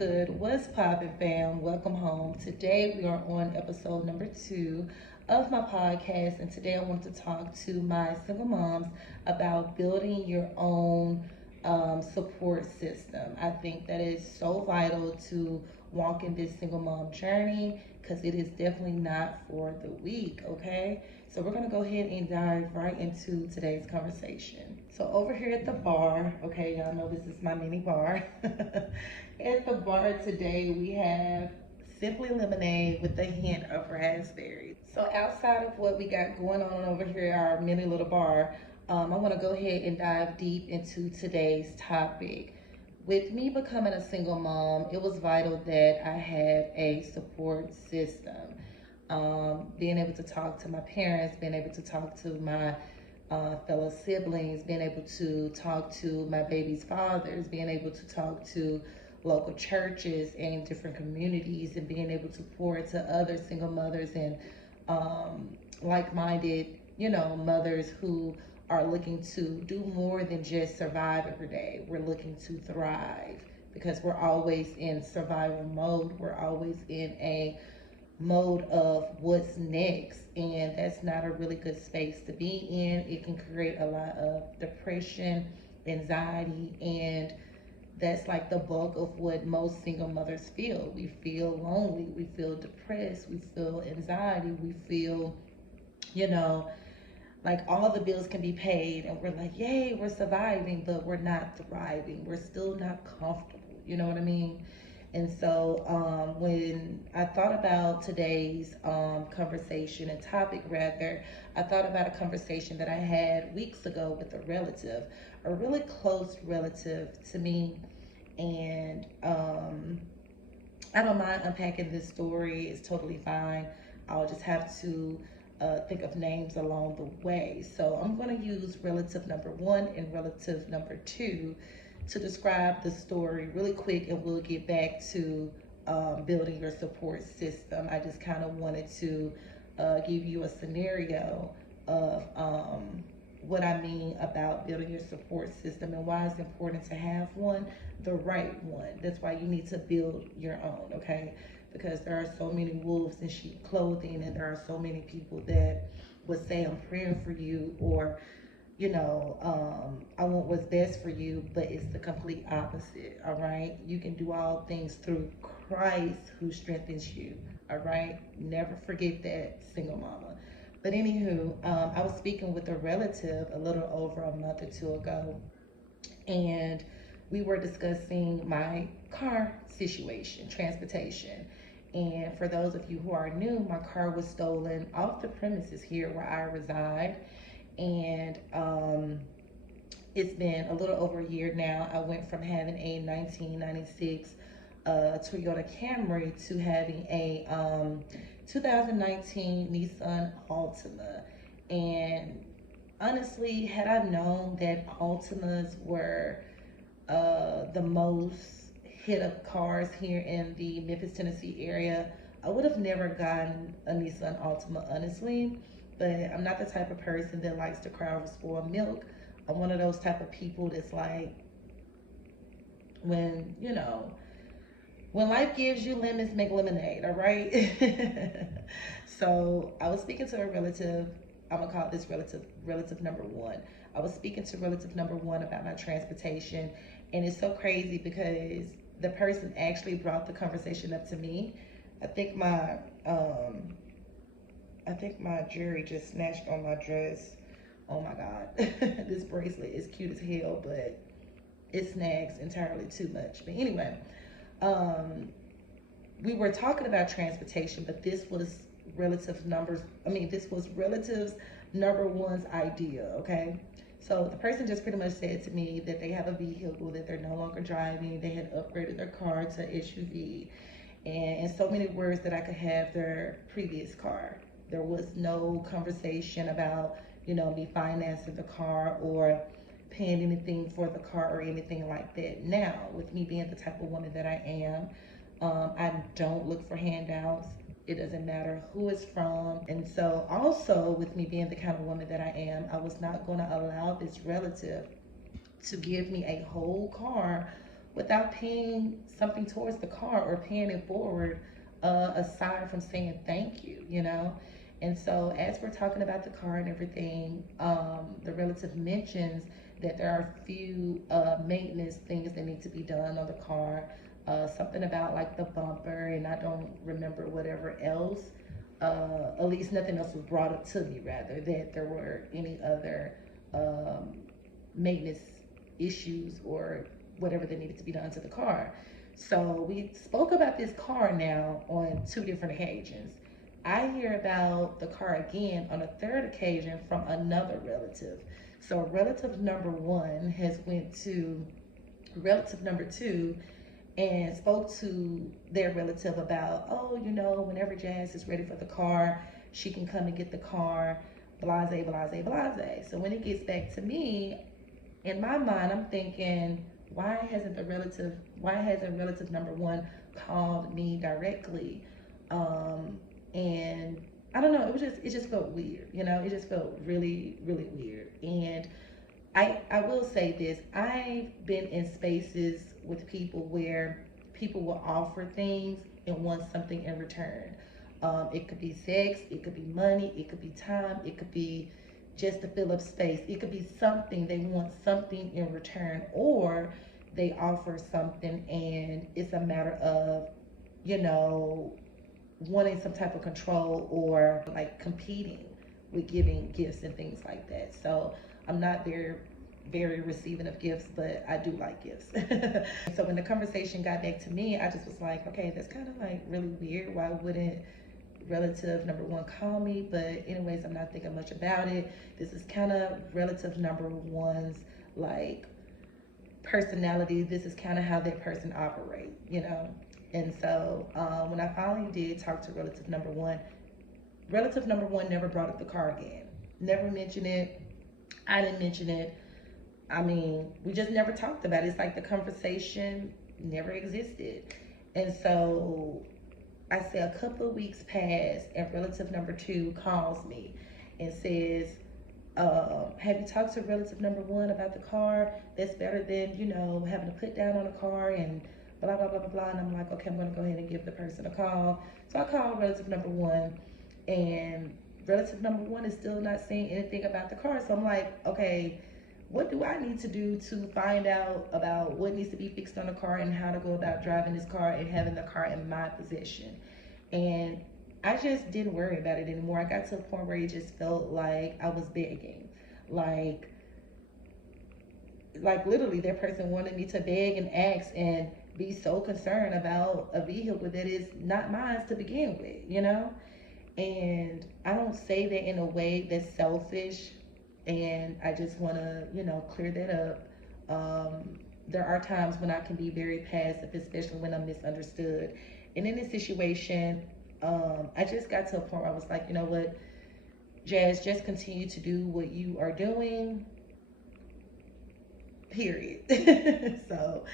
good? What's poppin', fam? Welcome home. Today we are on episode number 2 of my podcast, and today I want to talk to my single moms about building your own support system. I think that is so vital to walk in this single mom journey because it is definitely not for the weak, okay? So we're gonna go ahead and dive right into today's conversation. So over here at the bar, okay, y'all know this is my mini bar. At the bar today we have simply lemonade with a hint of raspberry. So outside of what we got going on over here, our mini little bar, I want to go ahead and dive deep into today's topic. With me becoming a single mom, it was vital that I have a support system. Being able to talk to my parents, being able to talk to my fellow siblings, being able to talk to my baby's fathers, being able to talk to local churches and different communities, and being able to pour into other single mothers and like-minded, mothers who are looking to do more than just survive every day. We're looking to thrive because we're always in survival mode. We're always in a mode of what's next, and that's not a really good space to be in. It can create a lot of depression, anxiety, and that's like the bulk of what most single mothers feel. We feel lonely, we feel depressed, we feel anxiety, we feel, you know, like all the bills can be paid and we're like, yay, we're surviving, but we're not thriving. We're still not comfortable. You know what I mean? And so when I thought about today's conversation and topic, rather, I thought about a conversation that I had weeks ago with a really close relative to me. And I don't mind unpacking this story. It's totally fine. I'll just have to think of names along the way. So I'm going to use relative number 1 and relative number 2 to describe the story really quick, and we'll get back to building your support system. I just kind of wanted to give you a scenario of what I mean about building your support system and why it's important to have one, the right one. That's why you need to build your own, okay? Because there are so many wolves in sheep clothing, and there are so many people that would say, I'm praying for you, or I want what's best for you, but it's the complete opposite, all right? You can do all things through Christ who strengthens you, all right? Never forget that, single mama. But anywho, I was speaking with a relative a little over a month or two ago, and we were discussing my car situation, transportation. And for those of you who are new, my car was stolen off the premises here where I reside. And it's been a little over a year now. I went from having a 1996 Toyota Camry to having a 2019 Nissan Altima. And honestly, had I known that Altimas were the most hit up cars here in the Memphis, Tennessee area, I would have never gotten a Nissan Altima, honestly. But I'm not the type of person that likes to cry over spoiled milk. I'm one of those type of people that's like, when life gives you lemons, make lemonade, all right? So I was speaking to a relative. I'm gonna call this relative number 1. I was speaking to relative number 1 about my transportation, and it's so crazy because the person actually brought the conversation up to me. I think my jury just snatched on my dress. Oh my God. This bracelet is cute as hell, but it snags entirely too much. But anyway, we were talking about transportation, but this was relatives number 1's idea, okay? So the person just pretty much said to me that they have a vehicle that they're no longer driving. They had upgraded their car to SUV. And in so many words that I could have their previous car. There was no conversation about, me financing the car or paying anything for the car or anything like that. Now, with me being the type of woman that I am, I don't look for handouts. It doesn't matter who it's from. And so also with me being the kind of woman that I am, I was not going to allow this relative to give me a whole car without paying something towards the car or paying it forward, aside from saying thank you, you know? And so as we're talking about the car and everything, the relative mentions that there are a few maintenance things that need to be done on the car. Something about like the bumper, and I don't remember whatever else. At least nothing else was brought up to me, rather, that there were any other maintenance issues or whatever that needed to be done to the car. So we spoke about this car now on two different occasions. I hear about the car again on a third occasion from another relative. So relative number one has went to relative number two and spoke to their relative about, oh, you know, whenever Jazz is ready for the car, she can come and get the car, blase, blase, blase. So when it gets back to me, in my mind, I'm thinking, why hasn't relative number one called me directly? And I don't know, it just felt weird, you know, it just felt really, really weird. And I will say this, I've been in spaces with people where people will offer things and want something in return. It could be sex, it could be money, it could be time, it could be just to fill up space. It could be something, they want something in return, or they offer something and it's a matter of, you know, wanting some type of control or like competing with giving gifts and things like that. So I'm not very receiving of gifts, but I do like gifts. So when the conversation got back to me, I just was like, okay, that's kind of like really weird. Why wouldn't relative number one call me? But anyways, I'm not thinking much about it. This is kind of relative number one's like personality. This is kind of how that person operate, you know? And so when I finally did talk to relative number one never brought up the car again. Never mentioned it. I didn't mention it. I mean, we just never talked about it. It's like the conversation never existed. And so I say a couple of weeks pass and relative number two calls me and says, have you talked to relative number one about the car? That's better than, you know, having to put down on a car and blah, blah, blah, blah, blah. And I'm like, okay, I'm going to go ahead and give the person a call. So I called relative number one, and relative number one is still not saying anything about the car. So I'm like, okay, what do I need to do to find out about what needs to be fixed on the car and how to go about driving this car and having the car in my possession? And I just didn't worry about it anymore. I got to a point where it just felt like I was begging. Like literally that person wanted me to beg and ask and be so concerned about a vehicle that is not mine to begin with, you know? And I don't say that in a way that's selfish, and I just want to, you know, clear that up. There are times when I can be very passive, especially when I'm misunderstood. And in this situation, I just got to a point where I was like, you know what, Jazz, just continue to do what you are doing, period. So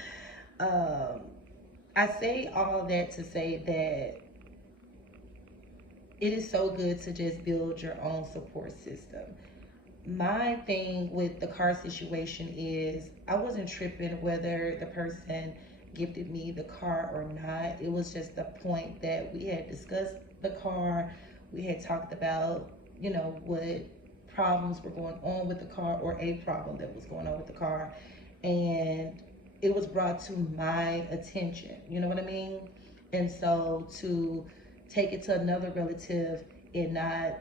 I say all that to say that it is so good to just build your own support system. My thing with the car situation is I wasn't tripping whether the person gifted me the car or not. It was just the point that we had discussed the car. We had talked about, you know, what problems were going on with the car, or a problem that was going on with the car. And it was brought to my attention, you know what I mean? And so to take it to another relative and not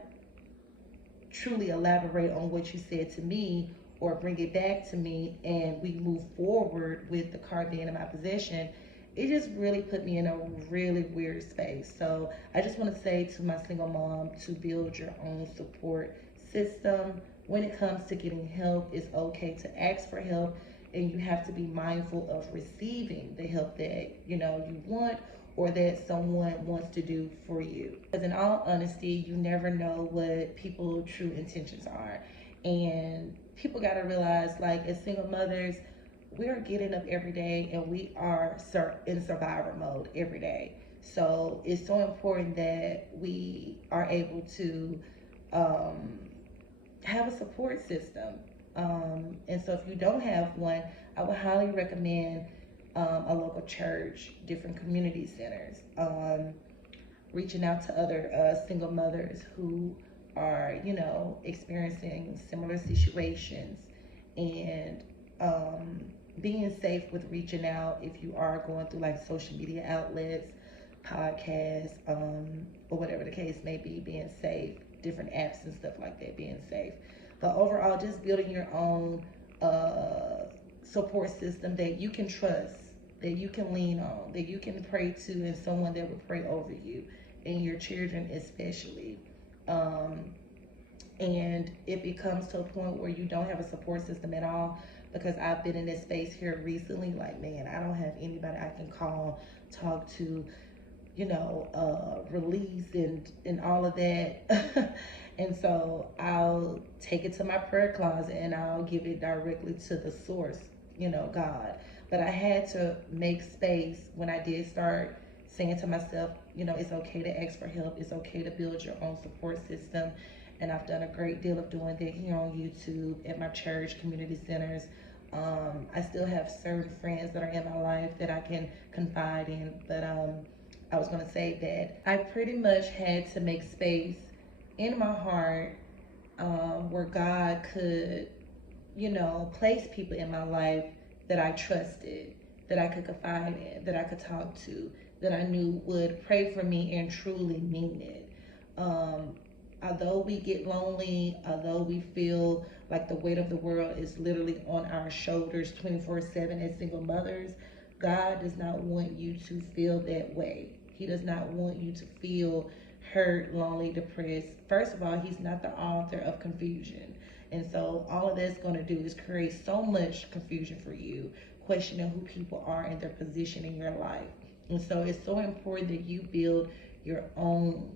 truly elaborate on what you said to me or bring it back to me and we move forward with the car being in my possession, it just really put me in a really weird space. So I just want to say to my single mom to build your own support system. When it comes to getting help, it's okay to ask for help, and you have to be mindful of receiving the help that, you know, you want or that someone wants to do for you. Because in all honesty, you never know what people's true intentions are. And people got to realize, like, as single mothers, we are getting up every day and we are in survivor mode every day. So it's so important that we are able to have a support system. And so if you don't have one, I would highly recommend a local church, different community centers, reaching out to other single mothers who are, experiencing similar situations, and being safe with reaching out if you are going through like social media outlets, podcasts, or whatever the case may be, being safe, different apps and stuff like that, being safe. But overall, just building your own support system that you can trust, that you can lean on, that you can pray to, and someone that will pray over you and your children especially. And it becomes to a point where you don't have a support system at all, because I've been in this space here recently, like, man, I don't have anybody I can call, talk to, release and all of that. And so I'll take it to my prayer closet and I'll give it directly to the source, God. But I had to make space when I did start saying to myself, it's okay to ask for help. It's okay to build your own support system. And I've done a great deal of doing that here on YouTube, at my church, community centers. I still have certain friends that are in my life that I can confide in. But I was going to say that I pretty much had to make space in my heart where God could, place people in my life that I trusted, that I could confide in, that I could talk to, that I knew would pray for me and truly mean it. Although we get lonely, although we feel like the weight of the world is literally on our shoulders 24/7 as single mothers, God does not want you to feel that way. He does not want you to feel hurt, lonely, depressed. First of all, he's not the author of confusion. And so all of that's going to do is create so much confusion for you, questioning who people are and their position in your life. And so it's so important that you build your own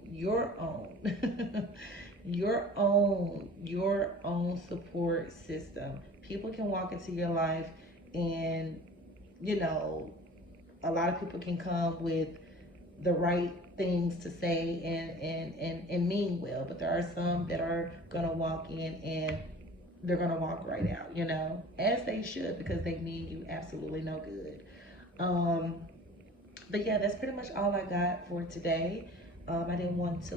your own support system. People can walk into your life and, a lot of people can come with the right things to say and mean well, but there are some that are gonna walk in and they're gonna walk right out, as they should, because they mean you absolutely no good. But yeah, that's pretty much all I got for today. I didn't want to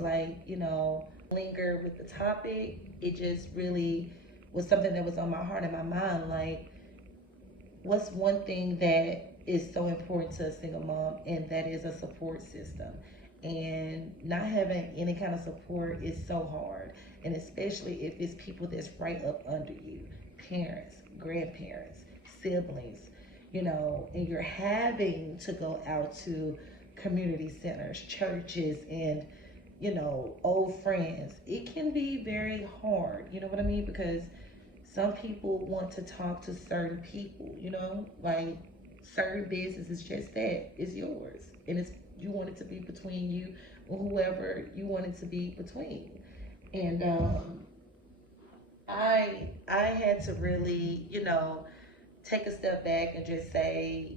linger with the topic. It just really was something that was on my heart and my mind. Like, what's one thing that is so important to a single mom, and that is a support system. And not having any kind of support is so hard, and especially if it's people that's right up under you, parents, grandparents, siblings, and you're having to go out to community centers, churches, and old friends. It can be very hard, you know what I mean? Because some people want to talk to certain people, like certain business is just that, it's yours, and you want it to be between you or whoever you want it to be between. And I had to really, take a step back and just say,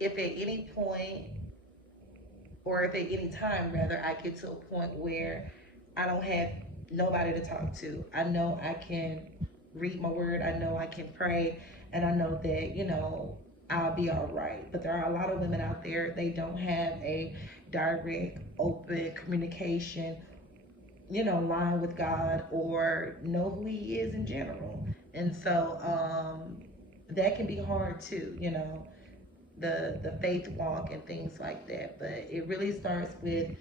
if at any point, or if at any time rather, I get to a point where I don't have nobody to talk to, I know I can read my word, I know I can pray, and I know that, I'll be all right. But there are a lot of women out there, they don't have a direct, open communication, line with God, or know who he is in general. And so that can be hard too, the faith walk and things like that. But it really starts with,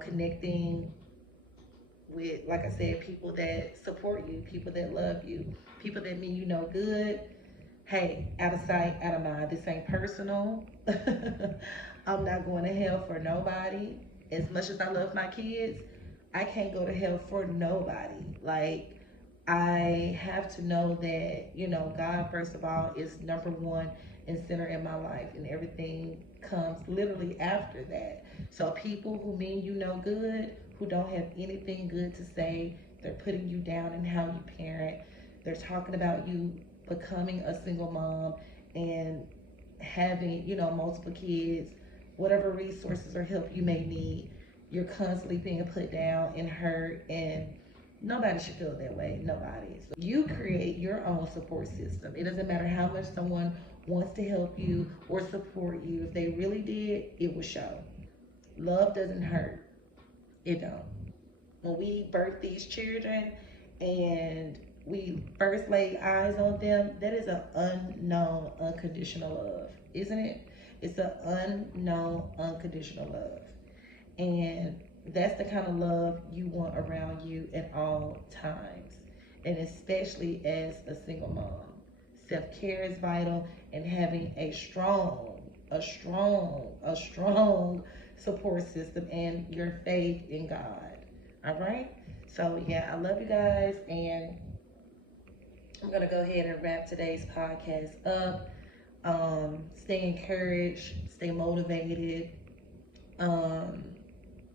connecting with, like I said, people that support you, people that love you, people that mean you no good. Hey, out of sight, out of mind. This ain't personal. I'm not going to hell for nobody. As much as I love my kids, I can't go to hell for nobody. Like, I have to know that, God, first of all, is number one and center in my life, and everything comes literally after that. So people who mean you no good, who don't have anything good to say, they're putting you down in how you parent, they're talking about you becoming a single mom and having, multiple kids, whatever resources or help you may need, you're constantly being put down and hurt, and Nobody should feel that way. Nobody. So you create your own support system. It doesn't matter how much someone wants to help you or support you. If they really did, it will show. Love doesn't hurt. It don't. When we birth these children and we first lay eyes on them, that is an unknown, unconditional love, isn't it? It's an unknown, unconditional love. And that's the kind of love you want around you at all times. And especially as a single mom. Self-care is vital, and having a strong support system and your faith in God. All right? So, yeah, I love you guys, and I'm going to go ahead and wrap today's podcast up. Stay encouraged, stay motivated.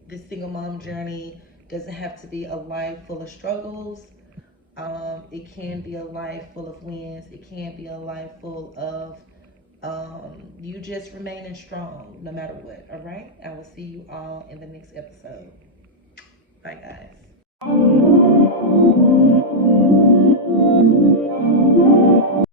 This single mom journey doesn't have to be a life full of struggles. It can be a life full of wins. It can be a life full of you just remaining strong no matter what. All right? I will see you all in the next episode. Bye, guys.